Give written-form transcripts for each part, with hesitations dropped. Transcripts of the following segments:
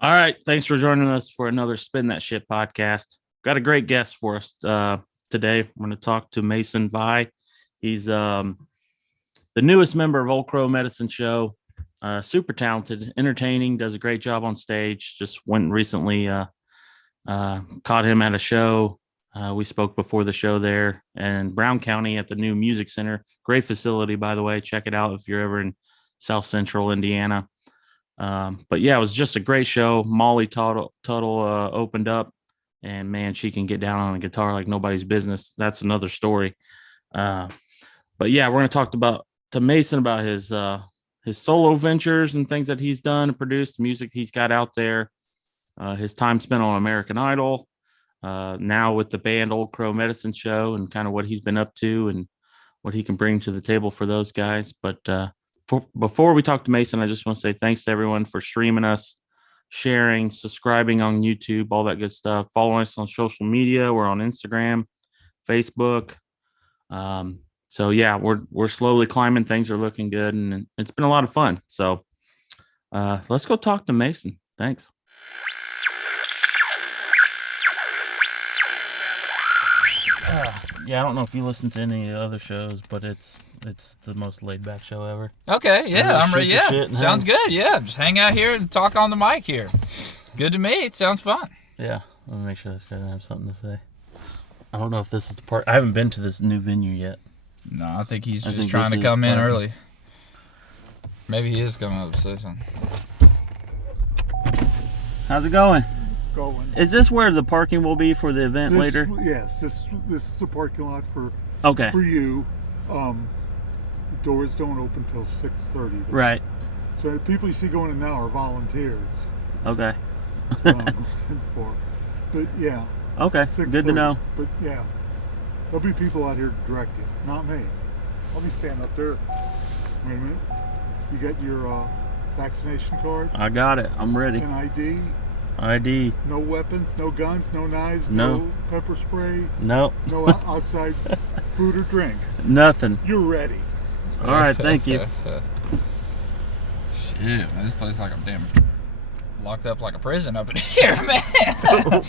All right. Thanks for joining us for another Spin That Shit podcast. Got a great guest for us today. We're going to talk to Mason Vi. He's the newest member of Old Crow Medicine Show. Super talented, entertaining, does a great job on stage. Just went recently, caught him at a show. We spoke before the show there in Brown County at the new Music Center. Great facility, by the way. Check it out if you're ever in South Central Indiana. But yeah, it was just a great show. Molly Tuttle opened up, and man, she can get down on a guitar like nobody's business. That's another story. But yeah, we're going to talk to Mason about his solo ventures and things that he's done and produced, music he's got out there, his time spent on American Idol, now with the band Old Crow Medicine Show, and kind of what he's been up to and what he can bring to the table for those guys. But before we talk to Mason, I just want to say thanks to everyone for streaming us, sharing, subscribing on YouTube, all that good stuff. Following us on social media. We're on Instagram, Facebook. So yeah, we're slowly climbing. Things are looking good, and it's been a lot of fun. So let's go talk to Mason. Thanks. Yeah, I don't know if you listen to any of the other shows, but it's the most laid back show ever. Okay, yeah, I'm ready. Yeah, sounds good. Yeah, just hang out here and talk on the mic here. Good to me. It sounds fun. Yeah, let me make sure this guy doesn't have something to say. I don't know if this is the part. I haven't been to this new venue yet. No, I think he's just trying to come in early. Maybe he is coming up to say something. How's it going? Going. Is this where the parking will be for the event later? Yes, this is the parking lot for you. The doors don't open till 6:30. Right. So the people you see going in now are volunteers. Okay. But yeah. Okay. Good to know. But yeah, there'll be people out here directing, not me. I'll be standing up there. Wait a minute. You got your vaccination card? I got it. I'm ready. An ID? ID. No weapons, no guns, no knives, no pepper spray, no outside food or drink. Nothing. You're ready. All right, thank you. Shit, man, this place is like I'm damn locked up like a prison up in here, man.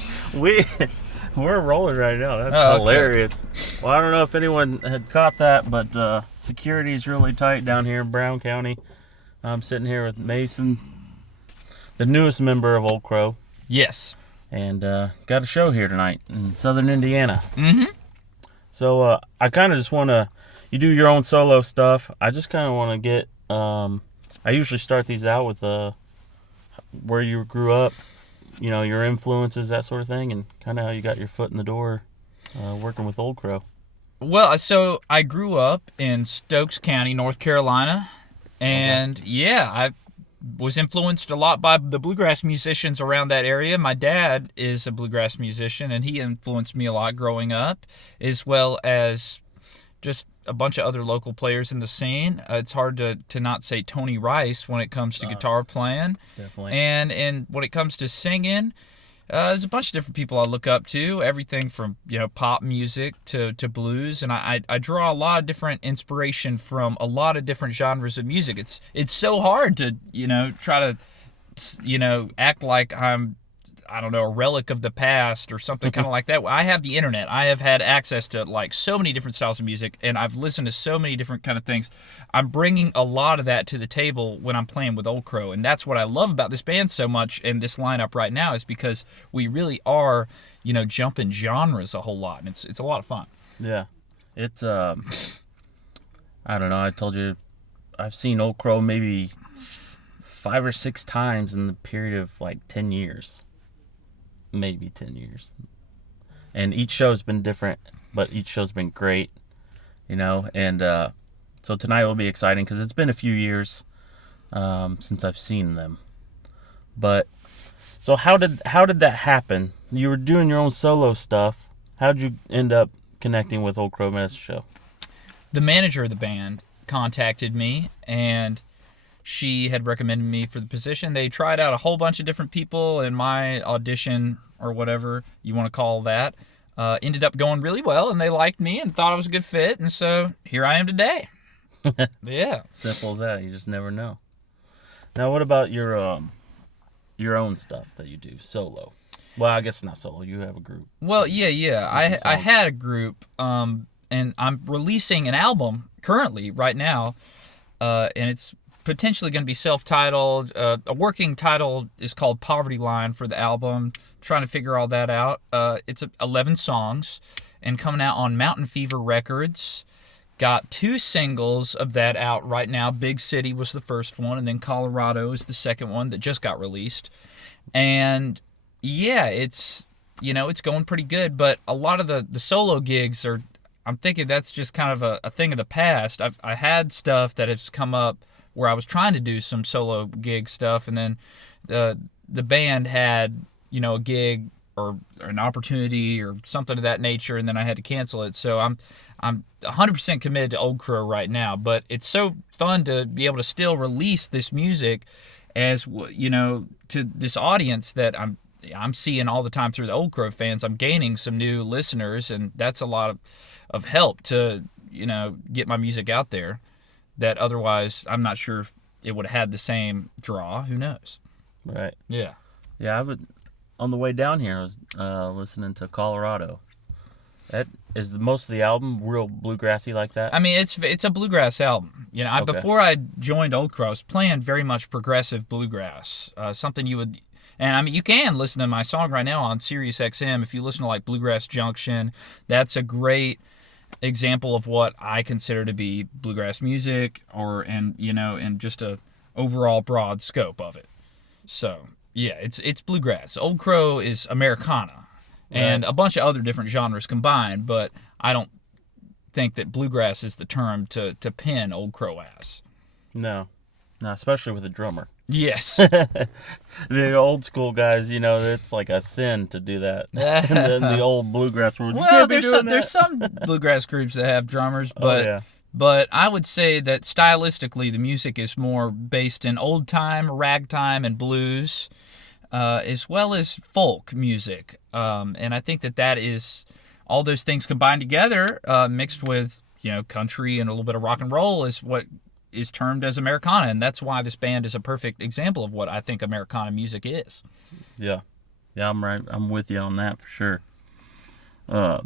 We're rolling right now. That's hilarious. Well, I don't know if anyone had caught that, but security is really tight down here in Brown County. I'm sitting here with Mason, the newest member of Old Crow. Yes. And got a show here tonight in Southern Indiana. Mm-hmm. So I kind of just want to, you do your own solo stuff. I just kind of want to get, I usually start these out with where you grew up, you know, your influences, that sort of thing, and kind of how you got your foot in the door working with Old Crow. Well, so I grew up in Stokes County, North Carolina, and yeah, I was influenced a lot by the bluegrass musicians around that area. My dad is a bluegrass musician, and he influenced me a lot growing up, as well as just a bunch of other local players in the scene. It's hard to not say Tony Rice when it comes to guitar playing. Definitely. And when it comes to singing, there's a bunch of different people I look up to, everything from, you know, pop music to blues, and I draw a lot of different inspiration from a lot of different genres of music. It's so hard to, you know, try to, you know, act like I'm, I don't know, a relic of the past or something kind of like that. I have the internet. I have had access to like so many different styles of music, and I've listened to so many different kind of things. I'm bringing a lot of that to the table when I'm playing with Old Crow, and that's what I love about this band so much and this lineup right now, is because we really are, you know, jumping genres a whole lot, and it's a lot of fun. Yeah, it's I don't know. I told you I've seen Old Crow maybe 5 or 6 times in the period of like 10 years. Maybe 10 years. And each show's been different, but each show's been great, you know. And so tonight will be exciting because it's been a few years since I've seen them. But so how did that happen? You were doing your own solo stuff. How did you end up connecting with Old Crow Medicine Show? The manager of the band contacted me and she had recommended me for the position. They tried out a whole bunch of different people, and my audition, or whatever you want to call that, ended up going really well, and they liked me and thought I was a good fit, and so here I am today. Yeah. Simple as that. You just never know. Now, what about your own stuff that you do solo? Well, I guess not solo. You have a group. Well, yeah. I had a group, and I'm releasing an album currently right now, and it's potentially going to be self-titled. A working title is called Poverty Line for the album. Trying to figure all that out. It's 11 songs, and coming out on Mountain Fever Records. Got 2 singles of that out right now. Big City was the first one, and then Colorado is the second one that just got released. And yeah, it's going pretty good, but a lot of the solo gigs I'm thinking that's just kind of a thing of the past. I had stuff that has come up where I was trying to do some solo gig stuff, and then the band had, a gig or an opportunity or something of that nature, and then I had to cancel it. So I'm 100% committed to Old Crow right now, but it's so fun to be able to still release this music as, to this audience that I'm seeing all the time through the Old Crow fans. I'm gaining some new listeners, and that's a lot of help to, get my music out there that otherwise I'm not sure if it would have had the same draw. Who knows? Right. Yeah. Yeah, on the way down here, I was listening to Colorado. That is most of the album real bluegrassy like that. I mean, it's a bluegrass album. Okay. Before I joined Old Crow, I was playing very much progressive bluegrass. Something you would, and I mean, you can listen to my song right now on Sirius XM if you listen to like Bluegrass Junction. That's a great example of what I consider to be bluegrass music, and just a overall broad scope of it. So yeah, it's bluegrass. Old Crow is Americana. And a bunch of other different genres combined, but I don't think that bluegrass is the term to pin Old Crow as. No, especially with a drummer. Yes. The old school guys, it's like a sin to do that. And then the old bluegrass world, well, there's some bluegrass groups that have drummers, but but I would say that stylistically the music is more based in old time, ragtime, and blues. As well as folk music. And I think that is all those things combined together, mixed with, country and a little bit of rock and roll is what is termed as Americana. And that's why this band is a perfect example of what I think Americana music is. Yeah. Yeah, I'm right. I'm with you on that for sure. Now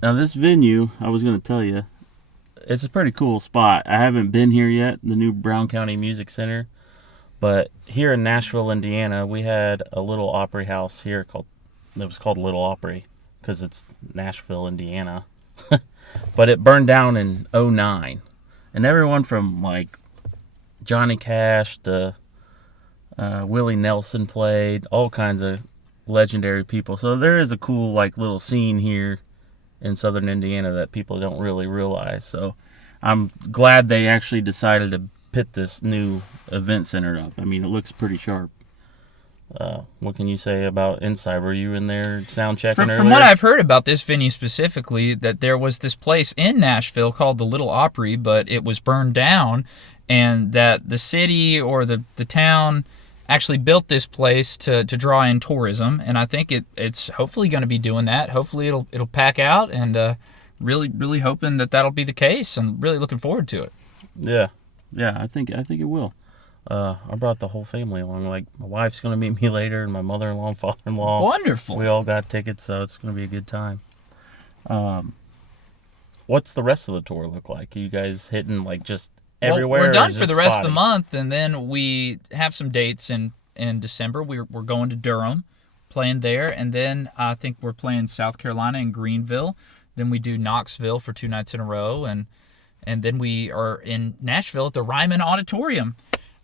this venue, I was going to tell you, it's a pretty cool spot. I haven't been here yet, the new Brown County Music Center. But here in Nashville, Indiana, we had a little Opry house here that was called Little Opry because it's Nashville, Indiana. But it burned down in 2009. And everyone from like Johnny Cash to Willie Nelson played, all kinds of legendary people. So there is a cool like little scene here in southern Indiana that people don't really realize. So I'm glad they actually decided to put this new event center up. I mean, it looks pretty sharp. What can you say about inside? Were you in there sound checking earlier? From what I've heard about this venue specifically, that there was this place in Nashville called the Little Opry, but it was burned down, and that the city or the town actually built this place to draw in tourism, and I think it's hopefully going to be doing that. Hopefully it'll pack out, and really hoping that that'll be the case, and really looking forward to it. Yeah, I think it will. I brought the whole family along. Like my wife's going to meet me later, and my mother-in-law and father-in-law. Wonderful. We all got tickets, so it's going to be a good time. What's the rest of the tour look like? Are you guys hitting like just everywhere? Well, we're done for the rest of the month, and then we have some dates in December. We're going to Durham, playing there, and then I think we're playing South Carolina and Greenville. Then we do Knoxville for 2 nights in a row, and then we are in Nashville at the Ryman Auditorium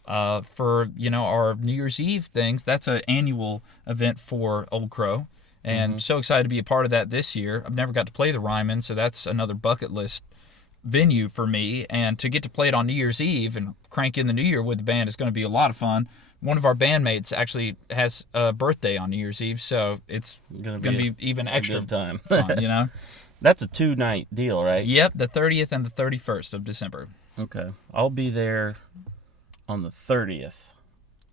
for our New Year's Eve things. That's an annual event for Old Crow, and so excited to be a part of that this year. I've never got to play the Ryman, so that's another bucket list venue for me, and to get to play it on New Year's Eve and crank in the New Year with the band is going to be a lot of fun. One of our bandmates actually has a birthday on New Year's Eve, so it's going to be even extra time. fun, That's a 2-night deal, right? Yep, the 30th and the 31st of December. Okay. I'll be there on the 30th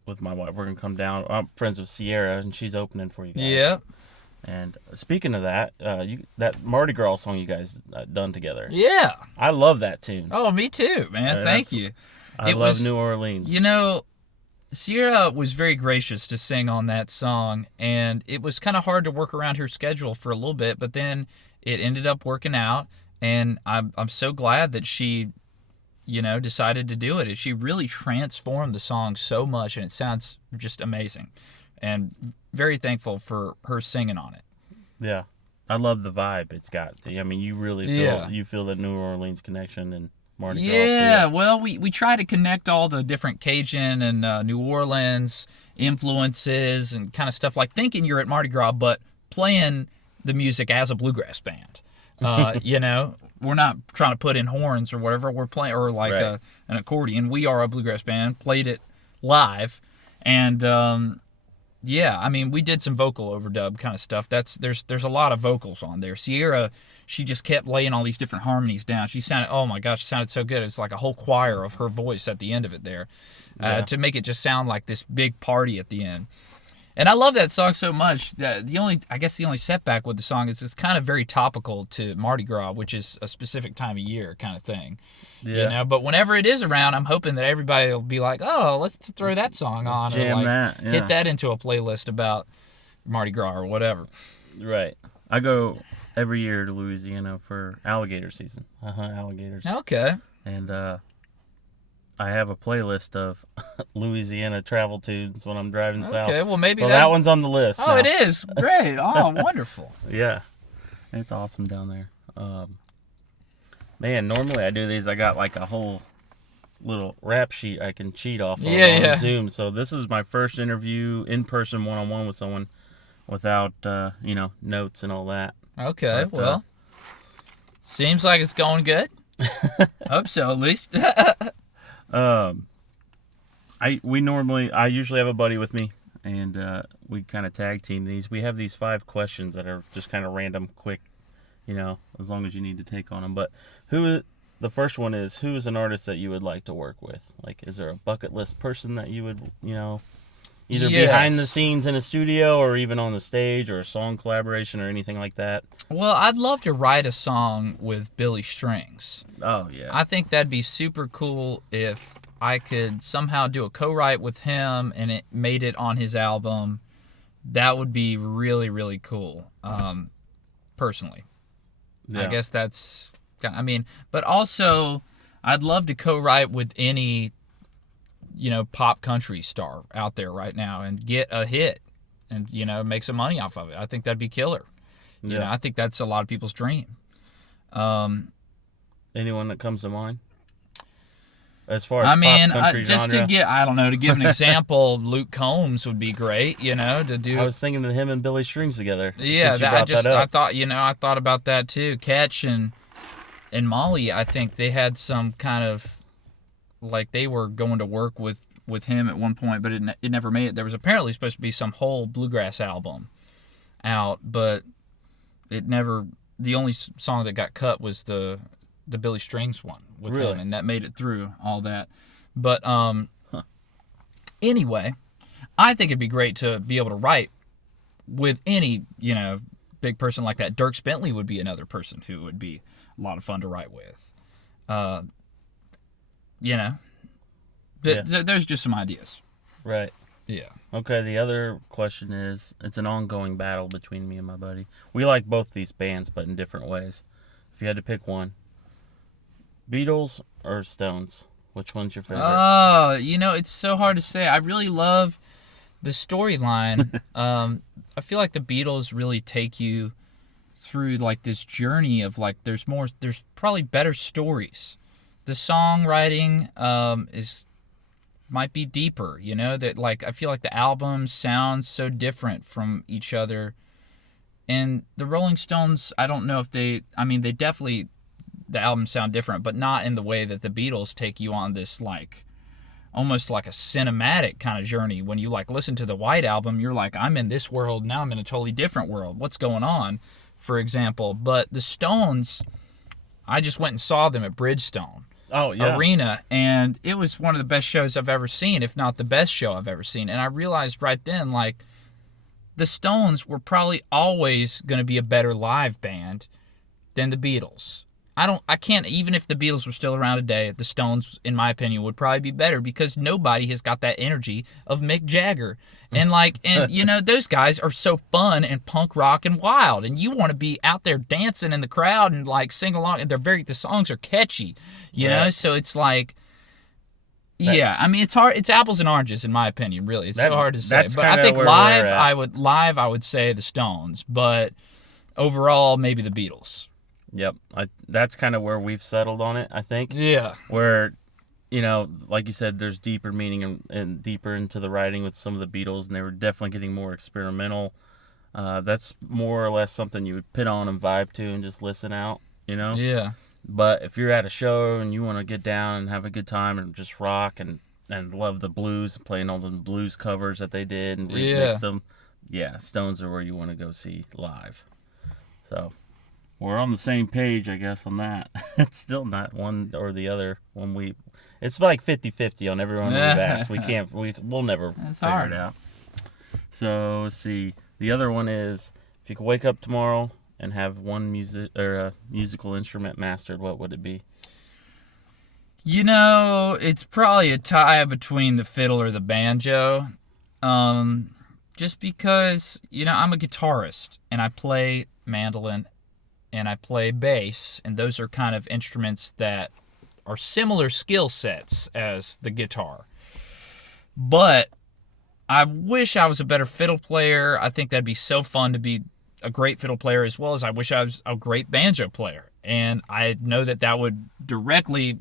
with my wife. We're going to come down. I'm friends with Sierra, and she's opening for you guys. Yep. And speaking of that, that Mardi Gras song you guys done together. Yeah. I love that tune. Oh, me too, man. Thank you. I love New Orleans. You know, Sierra was very gracious to sing on that song, and it was kind of hard to work around her schedule for a little bit, but then it ended up working out, and I'm so glad that she, decided to do it. She really transformed the song so much, and it sounds just amazing, and very thankful for her singing on it. Yeah. I love the vibe it's got. You really feel the New Orleans connection and Mardi Gras. Yeah, well, we try to connect all the different Cajun and New Orleans influences and kind of stuff, like thinking you're at Mardi Gras, but playing the music as a bluegrass band. We're not trying to put in horns or whatever. We're playing, or like right. An accordion. We are a bluegrass band, played it live, and we did some vocal overdub kind of stuff. There's a lot of vocals on there. Sierra, she just kept laying all these different harmonies down. She sounded, oh my gosh, she sounded so good. It's like a whole choir of her voice at the end of it there, to make it just sound like this big party at the end. And I love that song so much. The only setback with the song is it's kind of very topical to Mardi Gras, which is a specific time of year kind of thing. Yeah. But whenever it is around, I'm hoping that everybody will be like, oh, let's throw that song on. Jam or that. Yeah. hit that into a playlist about Mardi Gras or whatever. Right. I go every year to Louisiana for alligator season. I hunt alligators. Okay. And I have a playlist of Louisiana travel tunes when I'm driving south. Okay, well maybe that one's on the list. Oh, now. it is. Great. Oh, wonderful. Yeah. It's awesome down there. Man, normally I do these. I got like a whole little rap sheet I can cheat off of on Zoom. So this is my first interview in person, one-on-one with someone without, notes and all that. Okay, well, seems like it's going good. Hope so, at least. I usually have a buddy with me, and we kind of tag team these. We have these 5 questions that are just kind of random, quick, as long as you need to take on them. But the first one is, who is an artist that you would like to work with? Like, is there a bucket list person that you would, either behind the scenes in a studio or even on the stage, or a song collaboration or anything like that? Well, I'd love to write a song with Billy Strings. Oh, yeah. I think that'd be super cool if I could somehow do a co-write with him and it made it on his album. That would be really, really cool, personally. Yeah. I guess that's... but also, I'd love to co-write with any... pop country star out there right now and get a hit and, make some money off of it. I think that'd be killer. Yeah. I think that's a lot of people's dream. Anyone that comes to mind? As far as pop country just genre? to give an example, Luke Combs would be great, to do. I was thinking of him and Billy Strings together. Yeah, I thought about that too. Ketch and Molly, I think they had some kind of, like they were going to work with him at one point, but it never made it. There was apparently supposed to be some whole bluegrass album out, but it never. The only song that got cut was the Billy Strings one with him, and that made it through all that. But anyway, I think it'd be great to be able to write with any big person like that. Dierks Bentley would be another person who would be a lot of fun to write with. There's just some ideas. Right. Yeah. Okay, the other question is, it's an ongoing battle between me and my buddy. We like both these bands, but in different ways. If you had to pick one, Beatles or Stones, which one's your favorite? Oh, it's so hard to say. I really love the storyline. I feel like the Beatles really take you through like this journey of like there's probably better stories. The songwriting might be deeper, that like I feel like the albums sound so different from each other. And the Rolling Stones, I don't know if they definitely, the albums sound different, but not in the way that the Beatles take you on this like almost like a cinematic kind of journey. When you like listen to the White Album, you're like, I'm in this world, now I'm in a totally different world. What's going on? for example. But the Stones, I just went and saw them at Bridgestone Arena, and it was one of the best shows I've ever seen, if not the best show I've ever seen. And I realized right then, like, the Stones were probably always going to be a better live band than the Beatles. I can't, even if the Beatles were still around today, the Stones, in my opinion, would probably be better, because nobody has got that energy of Mick Jagger. And you know, those guys are so fun and punk rock and wild, and you want to be out there dancing in the crowd and like sing along, and the songs are catchy, you know? So it's like, yeah, I mean, it's hard. It's apples and oranges, in my opinion, really. It's so hard to say. But I think live, I would say the Stones, but overall, maybe the Beatles. Yep, that's kind of where we've settled on it, I think. Yeah. Where, you know, like you said, there's deeper meaning and deeper into the writing with some of the Beatles, and they were definitely getting more experimental. That's more or less something you would put on and vibe to and just listen out, you know? Yeah. But if you're at a show and you want to get down and have a good time and just rock and love the blues, playing all the blues covers that they did and remix them, Stones are where you want to go see live. So we're on the same page, I guess, on that. It's still not one or the other. It's like 50-50 on everyone we've asked. We'll never figure it out. So let's see. The other one is, if you could wake up tomorrow and have one musical instrument mastered, what would it be? You know, it's probably a tie between the fiddle or the banjo. Just because, you know, I'm a guitarist and I play mandolin and I play bass, and those are kind of instruments that are similar skill sets as the guitar. But I wish I was a better fiddle player. I think that'd be so fun to be a great fiddle player, as well as I wish I was a great banjo player. And I know that would directly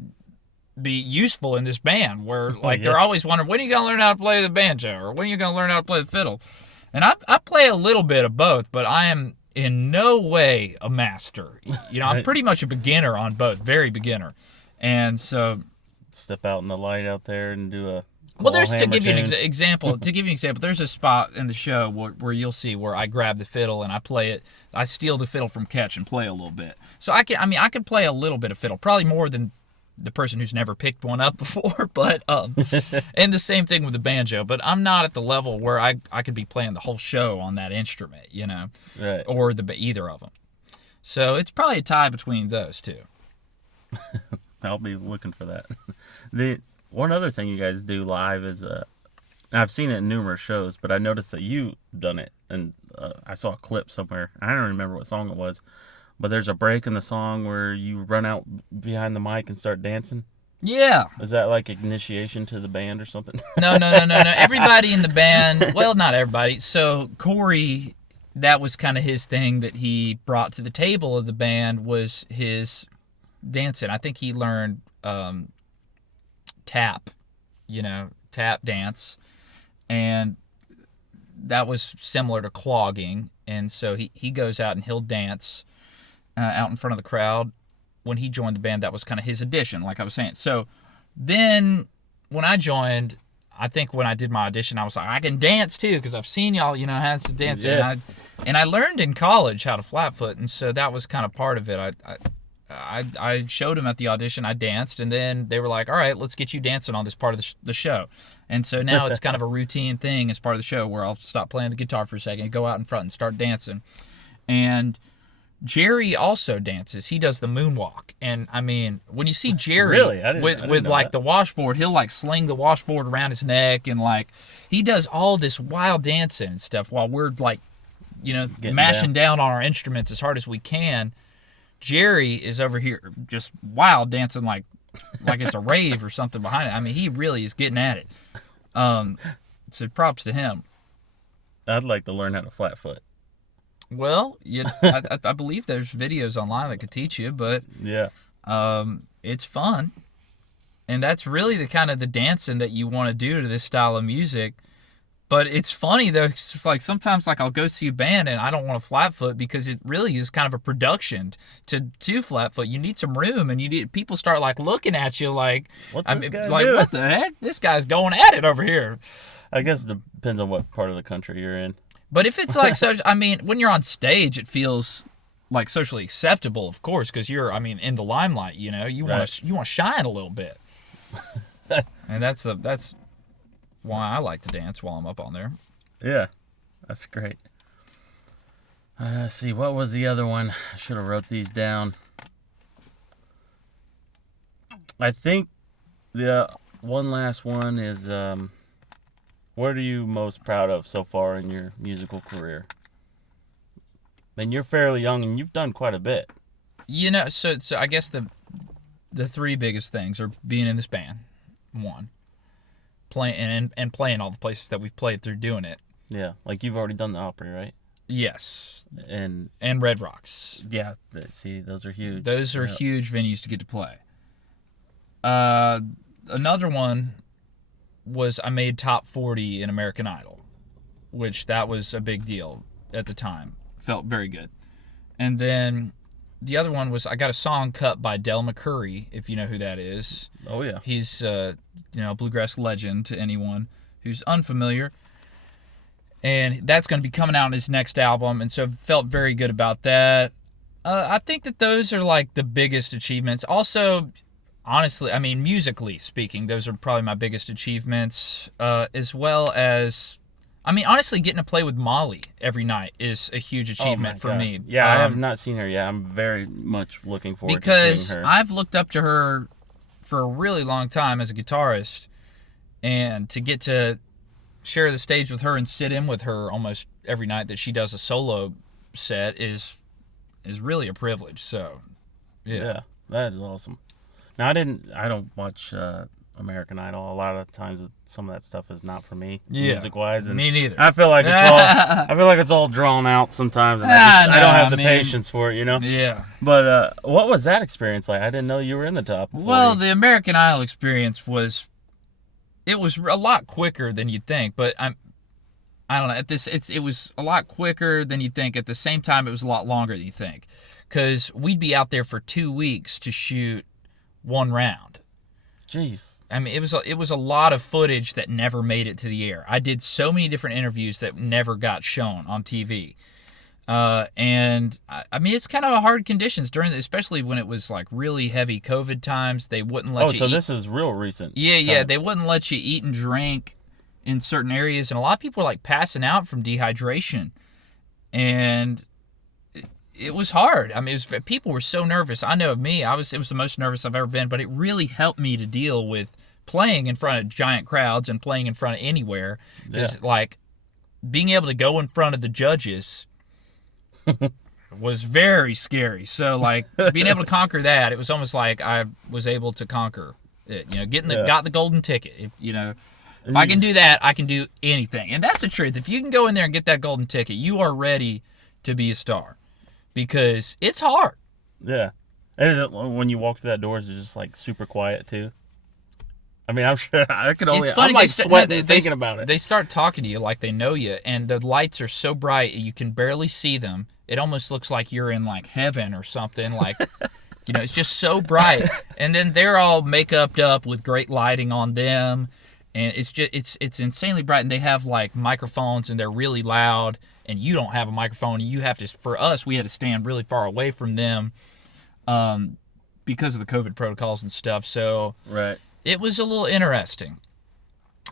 be useful in this band, where they're always wondering, when are you going to learn how to play the banjo, or when are you going to learn how to play the fiddle? And I play a little bit of both, but I am in no way a master. You know, I'm pretty much a beginner on both, very beginner. And so, step out in the light out there and do a to give you an example, there's a spot in the show where you'll see where I grab the fiddle and I play it. I steal the fiddle from Ketch and play a little bit. So I can play a little bit of fiddle, probably more than the person who's never picked one up before, but and the same thing with the banjo. But I'm not at the level where I could be playing the whole show on that instrument, you know, right? Or either of them. So it's probably a tie between those two. I'll be looking for that. The one other thing you guys do live is, I've seen it in numerous shows, but I noticed that you've done it, and I saw a clip somewhere. I don't remember what song it was, but there's a break in the song where you run out behind the mic and start dancing. Yeah. Is that like initiation to the band or something? No. Everybody in the band, well, not everybody. So Corey, that was kind of his thing that he brought to the table of the band, was his dancing. I think he learned tap dance, and that was similar to clogging. And so he goes out and he'll dance out in front of the crowd. When he joined the band, that was kind of his addition, like I was saying. So then when I joined, I think when I did my audition, I was like, I can dance too, because I've seen y'all, you know, have some dancing. Yeah. And I learned in college how to flat foot, and so that was kind of part of it. I showed them at the audition, I danced, and then they were like, all right, let's get you dancing on this part of the show. And so now it's kind of a routine thing as part of the show, where I'll stop playing the guitar for a second, go out in front and start dancing. And Jerry also dances. He does the moonwalk. And I mean, when you see Jerry with like the washboard, he'll like sling the washboard around his neck, and like he does all this wild dancing and stuff while we're like, you know, mashing down on our instruments as hard as we can. Jerry is over here just wild dancing like it's a rave or something behind it. I mean, he really is getting at it. So props to him. I'd like to learn how to flat foot. Well, I believe there's videos online that could teach you, but yeah, it's fun. And that's really the kind of the dancing that you want to do to this style of music. But it's funny though, it's just like sometimes like I'll go see a band and I don't want to flat foot, because it really is kind of a production to flat foot. You need some room, and people start like looking at you like, what the heck? This guy's going at it over here. I guess it depends on what part of the country you're in. But if it's like, so, I mean, when you're on stage, it feels like socially acceptable, of course, because you're, I mean, in the limelight. You know, you want to shine a little bit, and that's why I like to dance while I'm up on there. Yeah, that's great. Let's see, what was the other one? I should have wrote these down. I think the one last one is, what are you most proud of so far in your musical career? And you're fairly young, and you've done quite a bit. You know, so I guess the three biggest things are being in this band, one, playing and playing all the places that we've played through doing it. Yeah, like you've already done the Opry, right? Yes. And Red Rocks. Yeah, see, those are huge. Those are huge venues to get to play. Another one was I made top 40 in American Idol, which that was a big deal at the time. Felt very good. And then the other one was I got a song cut by Del McCoury, if you know who that is. Oh, yeah. He's a bluegrass legend to anyone who's unfamiliar. And that's going to be coming out on his next album, and so felt very good about that. I think that those are like the biggest achievements. Also, honestly, I mean, musically speaking, those are probably my biggest achievements, as well as, I mean, honestly, getting to play with Molly every night is a huge achievement for me. Yeah, I have not seen her yet. I'm very much looking forward to seeing her. Because I've looked up to her for a really long time as a guitarist, and to get to share the stage with her and sit in with her almost every night that she does a solo set is really a privilege. So, yeah, that is awesome. Now, I don't watch American Idol. A lot of times, some of that stuff is not for me, music wise. And me neither. I feel like it's all drawn out sometimes, and I don't have the patience for it, you know. Yeah. But what was that experience like? I didn't know you were in the top 40. Well, the American Idol experience was a lot quicker than you'd think, but I don't know. It was a lot quicker than you'd think. At the same time, it was a lot longer than you think, because we'd be out there for 2 weeks to shoot one round. Jeez. I mean, it was a lot of footage that never made it to the air. I did so many different interviews that never got shown on TV. And I mean, it's kind of hard conditions especially when it was like really heavy COVID times. They wouldn't let you so this is real recent. Yeah. They wouldn't let you eat and drink in certain areas. And a lot of people were like passing out from dehydration. And it was hard. I mean, people were so nervous. I know of me, it was the most nervous I've ever been, but it really helped me to deal with playing in front of giant crowds and playing in front of anywhere. Because like being able to go in front of the judges was very scary. So like being able to conquer that, it was almost like I was able to conquer it. You know, got the golden ticket. If I can do that, I can do anything. And that's the truth. If you can go in there and get that golden ticket, you are ready to be a star, because it's hard. Yeah. And is it when you walk through that door? Is it just like super quiet too? I mean, I'm sure I could only. It's funny. I'm like sweating thinking about it. They start talking to you like they know you, and the lights are so bright you can barely see them. It almost looks like you're in like heaven or something. Like, it's just so bright. And then they're all make-upped up with great lighting on them, and it's insanely bright. And they have like microphones, and they're really loud. And you don't have a microphone. You have to. For us, we had to stand really far away from them, because of the COVID protocols and stuff. So right. It was a little interesting.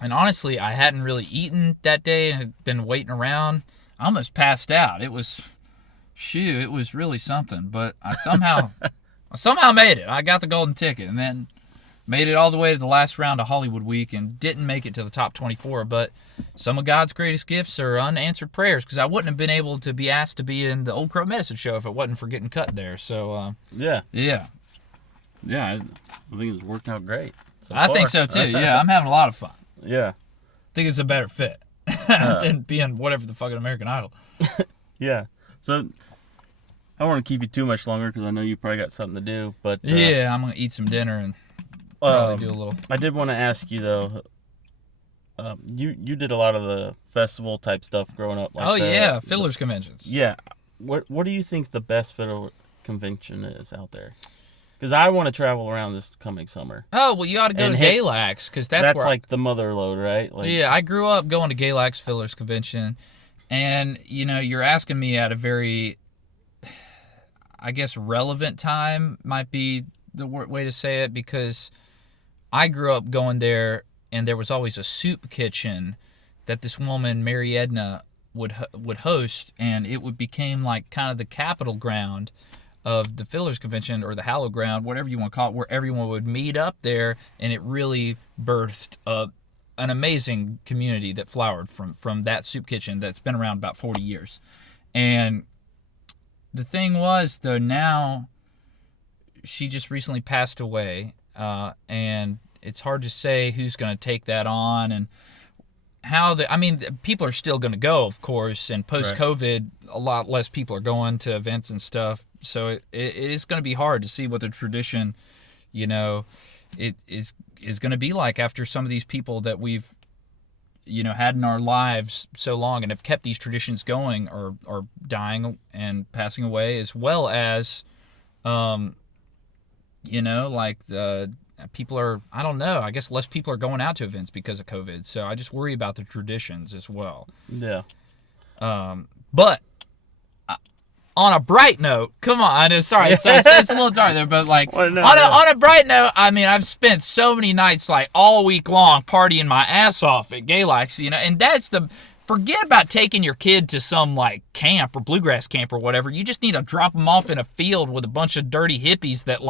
And honestly, I hadn't really eaten that day and had been waiting around. I almost passed out. It was really something. But I somehow made it. I got the golden ticket, and then made it all the way to the last round of Hollywood Week, and didn't make it to the top 24. But some of God's greatest gifts are unanswered prayers, because I wouldn't have been able to be asked to be in the Old Crow Medicine Show if it wasn't for getting cut there. So yeah, I think it's worked out great. I think so too. Yeah, I'm having a lot of fun. Yeah, I think it's a better fit than being whatever the fucking American Idol. Yeah. So I don't want to keep you too much longer, because I know you probably got something to do. But I'm gonna eat some dinner and probably do a little. I did want to ask you though. You did a lot of the festival type stuff growing up. Like fiddlers conventions. Yeah. What do you think the best fiddler convention is out there? Because I want to travel around this coming summer. Oh, well, you ought to go to Galax, because that's where like the mother lode, right? Like, yeah, I grew up going to Galax Fiddlers Convention, and you're asking me at a very, I guess, relevant time might be the way to say it, because I grew up going there, and there was always a soup kitchen that this woman, Mary Edna, would host, and it became like kind of the capital ground of the Fillers Convention, or the hallowed ground, whatever you want to call it, where everyone would meet up there, and it really birthed an amazing community that flowered from that soup kitchen that's been around about 40 years. And the thing was, though, now she just recently passed away, and it's hard to say who's going to take that on, and how people are still going to go, of course, and post-COVID, a lot less people are going to events and stuff, so it is going to be hard to see what the tradition, it is going to be like after some of these people that we've, had in our lives so long and have kept these traditions going are dying and passing away, as well as, people are, I don't know, I guess less people are going out to events because of COVID. So I just worry about the traditions as well. Yeah. But on a bright note, come on, it's a little dark there, but on a bright note, I mean, I've spent so many nights all week long partying my ass off at Galax, and that's forget about taking your kid to some camp or bluegrass camp or whatever. You just need to drop them off in a field with a bunch of dirty hippies that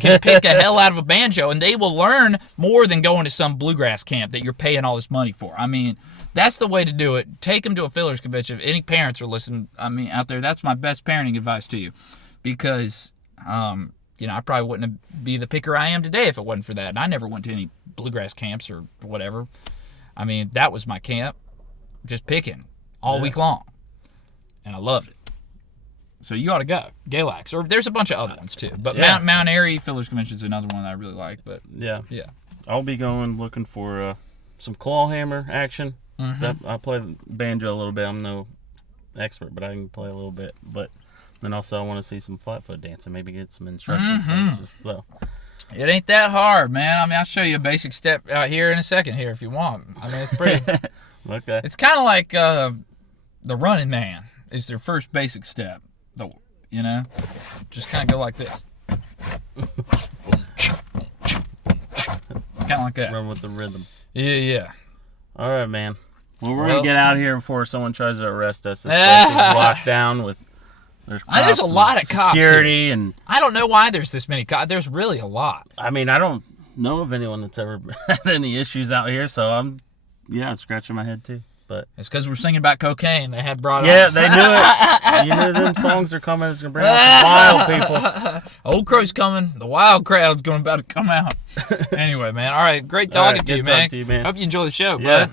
can pick a hell out of a banjo, and they will learn more than going to some bluegrass camp that you're paying all this money for. I mean, that's the way to do it. Take them to a Fillers Convention. If any parents are listening, out there, that's my best parenting advice to you, because I probably wouldn't be the picker I am today if it wasn't for that. And I never went to any bluegrass camps or whatever. I mean, that was my camp. Just picking all week long, and I loved it. So you ought to go, Galax, or there's a bunch of other ones too. But Mount Airy Fillers Convention is another one that I really like. But yeah, I'll be going looking for some claw hammer action. Mm-hmm. I play the banjo a little bit. I'm no expert, but I can play a little bit. But then also I want to see some flatfoot dancing, maybe get some instructions. It ain't that hard, man. I'll show you a basic step out here in a second here if you want. It's pretty. Okay. It's kind of like the running man is their first basic step. Just kind of go like this. Kind of like that. Run with the rhythm. Yeah. All right, man. Well, we're gonna get out of here before someone tries to arrest us. This place is locked down with. There's a lot of cops. Security and. I don't know why there's this many cops. There's really a lot. I mean, I don't know of anyone that's ever had any issues out here, so I'm scratching my head too. But it's because we're singing about cocaine. They had brought up. They do it. You know them songs are coming. It's gonna bring out some wild people. Old Crow's coming. The wild crowd's about to come out. Anyway, man. All right, great talking to you, man. To you, man. Hope you enjoy the show, bud.